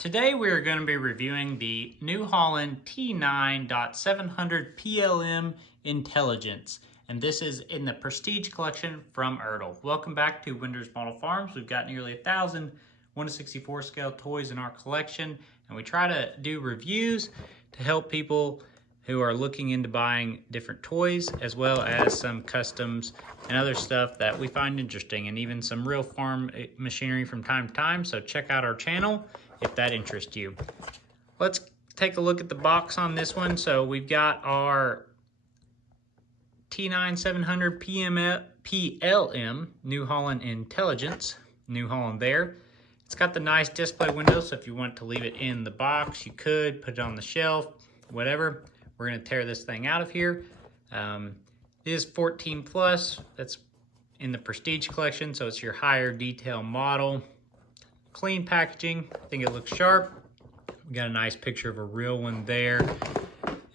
Today we are going to be reviewing the New Holland T9.700 PLM Intelligence, and this is in the Prestige collection from Ertl. Welcome back to Winders Model Farms. We've got nearly 1,000 1/64 scale toys in our collection, and we try to do reviews to help people who are looking into buying different toys, as well as some customs and other stuff that we find interesting, and even some real farm machinery from time to time. So check out our channel if that interests you. Let's take a look at the box on this one. So we've got our T9.700 PLM New Holland Intelligence, New Holland there. It's got the nice display window, so if you want to leave it in the box, you could put it on the shelf, whatever. We're gonna tear this thing out of here. It is 14 plus, that's in the Prestige collection, so it's your higher detail model. Clean packaging, I think it looks sharp. We got a nice picture of a real one there.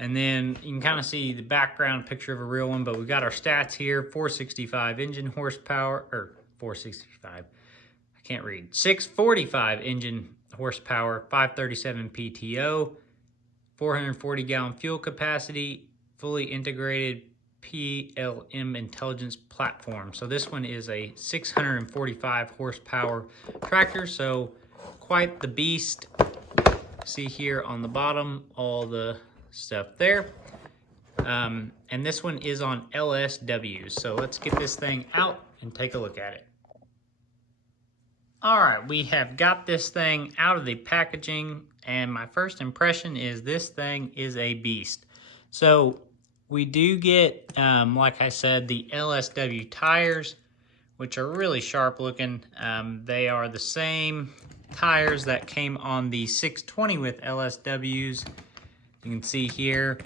And then you can kind of see the background picture of a real one, but we've got our stats here: 465 engine horsepower, or 465, I can't read, 645 engine horsepower, 537 PTO, 440 gallon fuel capacity, fully integrated PLM intelligence platform. So this one is a 645 horsepower tractor, so quite the beast. See here on the bottom all the stuff there. And this one is on LSW. So let's get this thing out and take a look at it. All right, we have got this thing out of the packaging, and my first impression is this thing is a beast. So we do get, like I said, the LSW tires, which are really sharp looking. They are the same tires that came on the 620 with LSWs. You can see here,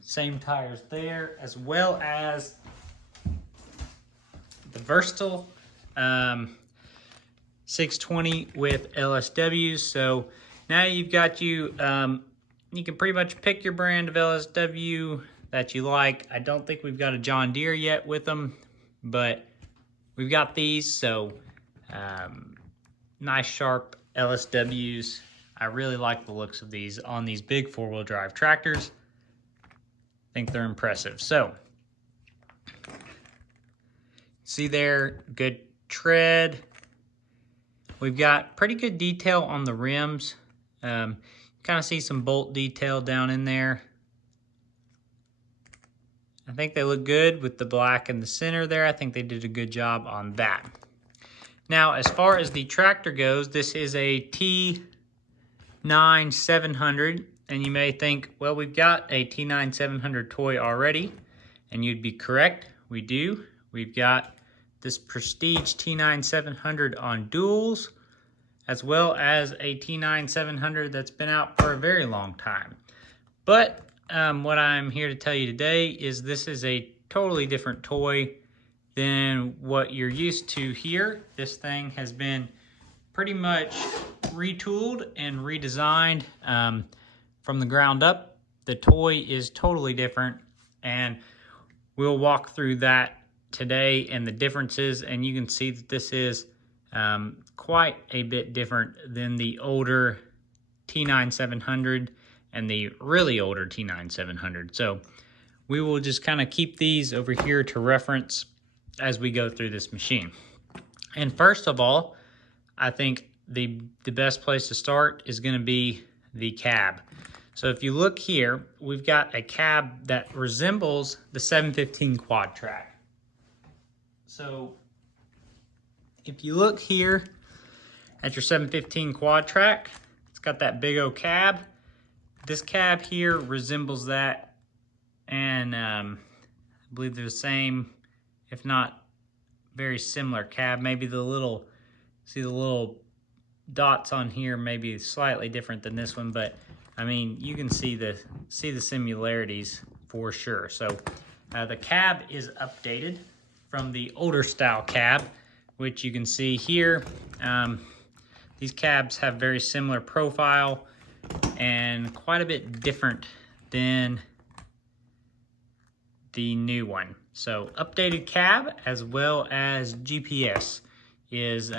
same tires there, as well as the versatile 620 with LSWs. So now you've got you can pretty much pick your brand of LSW that you like. I don't think we've got a John Deere yet with them, but we've got these. So nice sharp LSWs. I really like the looks of these on these big four-wheel drive tractors. I think they're impressive. So see there, good tread. We've got pretty good detail on the rims. Kind of see some bolt detail down in there. I think they look good with the black in the center there. I think they did a good job on that. Now, as far as the tractor goes, this is a T9.700, and you may think, well, we've got a T9.700 toy already, and you'd be correct. We do. We've got this Prestige T9.700 on duals, as well as a T9.700 that's been out for a very long time. But what I'm here to tell you today is this is a totally different toy than what you're used to here. This thing has been pretty much retooled and redesigned from the ground up. The toy is totally different, and we'll walk through that today and the differences, and you can see that this is quite a bit different than the older T9.700 and the really older T9.700. So we will just kind of keep these over here to reference as we go through this machine. And first of all, I think the best place to start is going to be the cab. So if you look here, we've got a cab that resembles the 715 quad track. So if you look here at your 715 quad track, it's got that big old cab. This cab here resembles that, and I believe they're the same, if not very similar cab. Maybe the little, see the little dots on here may be slightly different than this one, but I mean, you can see the similarities for sure. So the cab is updated from the older style cab, which you can see here. These cabs have very similar profile and quite a bit different than the new one. So updated cab as well as GPS is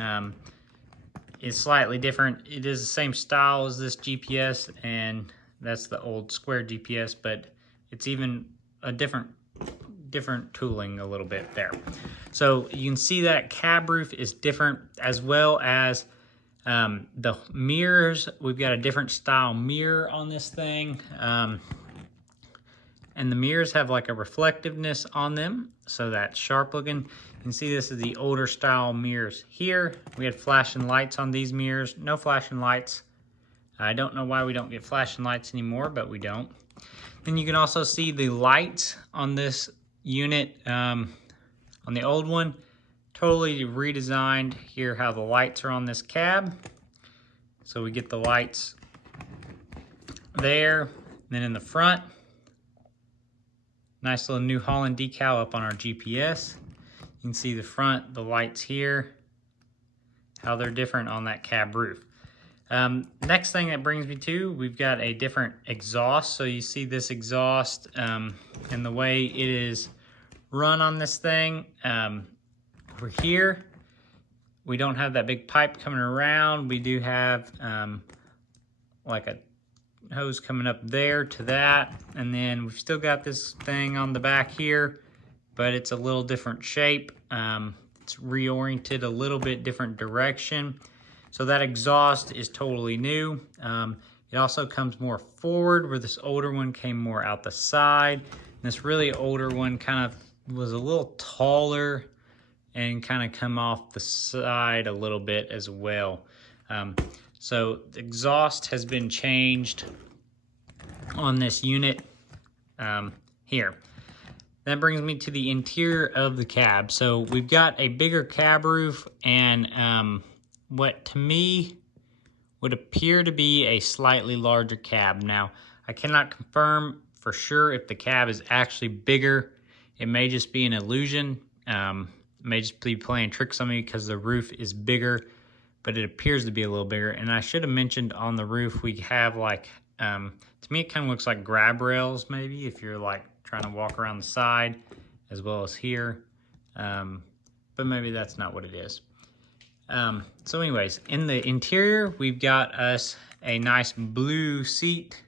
is slightly different. It is the same style as this GPS, and that's the old square GPS, but it's even a different tooling a little bit there. So you can see that cab roof is different, as well as the mirrors. We've got a different style mirror on this thing. And the mirrors have like a reflectiveness on them, so that's sharp looking. You can see this is the older style mirrors here. We had flashing lights on these mirrors. No flashing lights. I don't know why we don't get flashing lights anymore, but we don't. Then you can also see the lights on this unit. On the old one, totally redesigned here how the lights are on this cab. So we get the lights there. Then in the front, nice little new Holland decal up on our GPS. You can see the front, the lights here, how they're different on that cab roof. Next thing that brings me to, we've got a different exhaust. So you see this exhaust and the way it is run on this thing. Over here, we don't have that big pipe coming around. We do have like a hose coming up there to that, and then we've still got this thing on the back here, but it's a little different shape. It's reoriented a little bit different direction. So that exhaust is totally new. It also comes more forward, where this older one came more out the side. And this really older one kind of was a little taller and kind of come off the side a little bit as well. So the exhaust has been changed on this unit here. That brings me to the interior of the cab. So we've got a bigger cab roof and what to me would appear to be a slightly larger cab. Now, I cannot confirm for sure if the cab is actually bigger. It may just be an illusion. It may just be playing tricks on me because the roof is bigger, but it appears to be a little bigger. And I should have mentioned on the roof, we have like, to me it kind of looks like grab rails maybe, if you're like trying to walk around the side, as well as here. But maybe that's not what it is. So anyways, in the interior, we've got us a nice blue seat.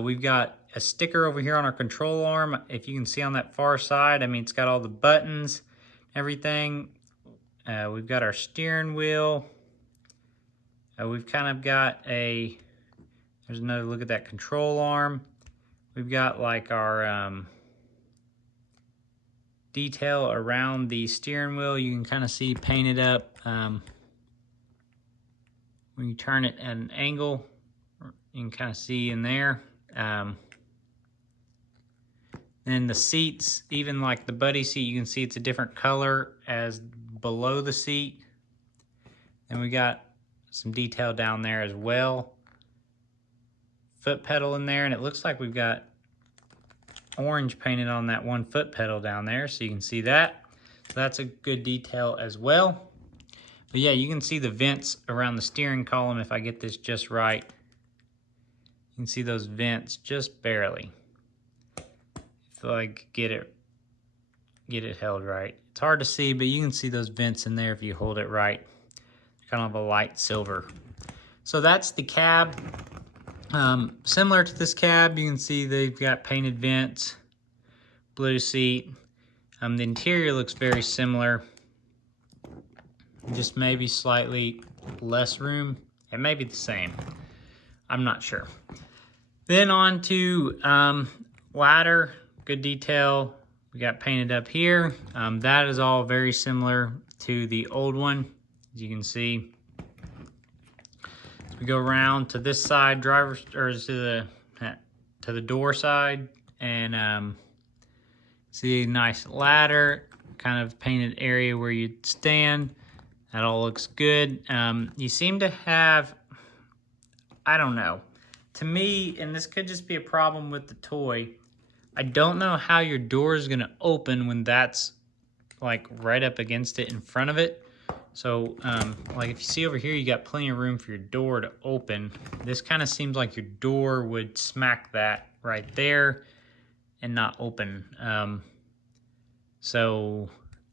We've got a sticker over here on our control arm. If you can see on that far side, I mean, it's got all the buttons, everything. We've got our steering wheel. We've kind of got there's another look at that control arm. We've got like our detail around the steering wheel. You can kind of see painted up. When you turn it at an angle, you can kind of see in there. Then the seats, even like the buddy seat, you can see it's a different color as below the seat. And we got some detail down there as well. Foot pedal in there, and it looks like we've got orange painted on that one foot pedal down there, so you can see that. So that's a good detail as well. But yeah, you can see the vents around the steering column if I get this just right. You can see those vents just barely. If I get it held right. It's hard to see, but you can see those vents in there if you hold it right. Kind of a light silver. So that's the cab. Similar to this cab, you can see they've got painted vents, blue seat. The interior looks very similar, just maybe slightly less room. It may be the same, I'm not sure. Then on to ladder, good detail. We got painted up here. That is all very similar to the old one, as you can see. We go around to this side, to the door side, and see a nice ladder, kind of painted area where you'd stand. That all looks good. You seem to have, I don't know, to me, and this could just be a problem with the toy, I don't know how your door is gonna open when that's like right up against it in front of it. So, like if you see over here, you got plenty of room for your door to open. This kind of seems like your door would smack that right there and not open. So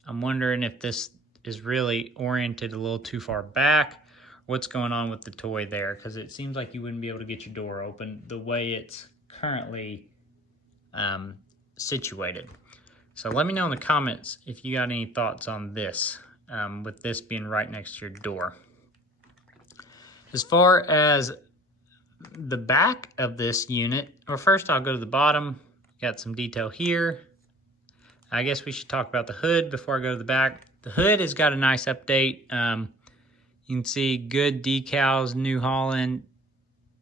I'm wondering if this is really oriented a little too far back. what's going on with the toy there, because it seems like you wouldn't be able to get your door open the way it's currently situated. So let me know in the comments if you got any thoughts on this, with this being right next to your door. As far as the back of this unit, or first I'll go to the bottom. Got some detail here. I guess we should talk about the hood before I go to the back. The hood has got a nice update. You can see good decals, New Holland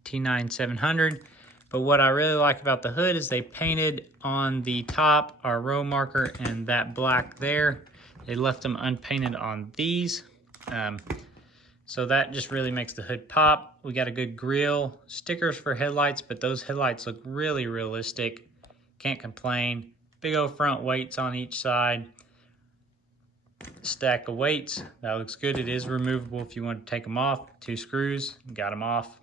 T9.700. But what I really like about the hood is they painted on the top our row marker and that black there. They left them unpainted on these. So that just really makes the hood pop. We got a good grille, stickers for headlights, but those headlights look really realistic. Can't complain. Big old front weights on each side. Stack of weights, that looks good. It is removable if you want to take them off. 2 screws, got them off.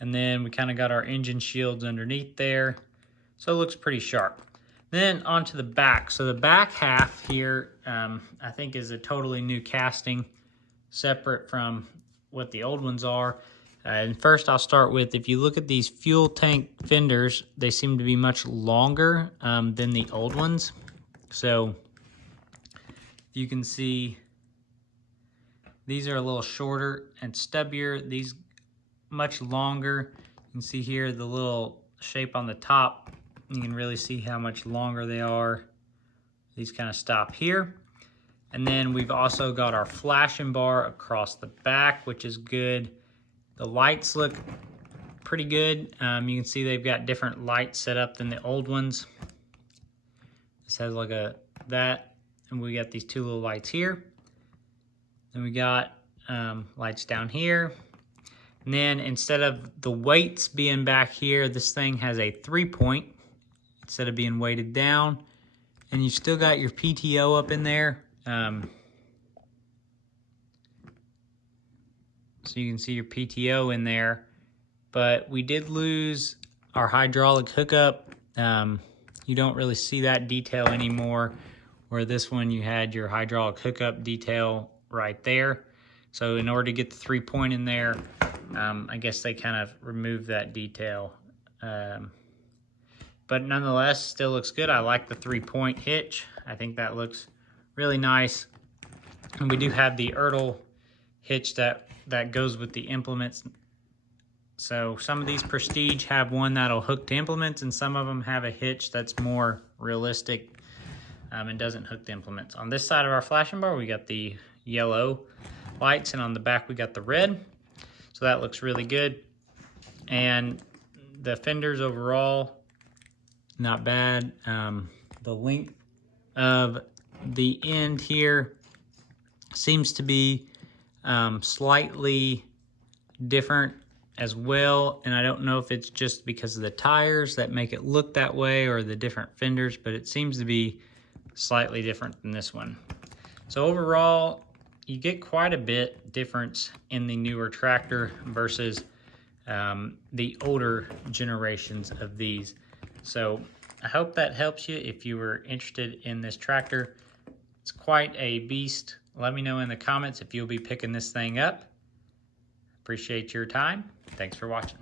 And then we kind of got our engine shields underneath there. So it looks pretty sharp. Then onto the back. So the back half here, I think is a totally new casting, separate from what the old ones are. And first I'll start with, if you look at these fuel tank fenders, they seem to be much longer than the old ones. So you can see these are a little shorter and stubbier. These much longer. You can see here the little shape on the top. You can really see how much longer they are. These kind of stop here. And then we've also got our flashing bar across the back, which is good. The lights look pretty good. You can see they've got different lights set up than the old ones. This has like that, and we got these 2 little lights here. Then we got lights down here. And then instead of the weights being back here, this thing has a 3-point instead of being weighted down. And you still got your PTO up in there. So you can see your PTO in there. But we did lose our hydraulic hookup. You don't really see that detail anymore, where this one you had your hydraulic hookup detail right there. So in order to get the 3-point in there, I guess they kind of removed that detail. But nonetheless, still looks good. I like the 3-point hitch. I think that looks really nice. And we do have the Ertl hitch that goes with the implements. So some of these Prestige have one that'll hook to implements, and some of them have a hitch that's more realistic and doesn't hook the implements. On this side of our flashing bar, we got the yellow lights, and on the back we got the red. So that looks really good. And the fenders overall, not bad. The length of the end here seems to be slightly different as well, and I don't know if it's just because of the tires that make it look that way or the different fenders, but it seems to be slightly different than this one. So overall, you get quite a bit difference in the newer tractor versus the older generations of these. So I hope that helps you if you were interested in this tractor. It's quite a beast. Let me know in the comments if you'll be picking this thing up. Appreciate your time. Thanks for watching.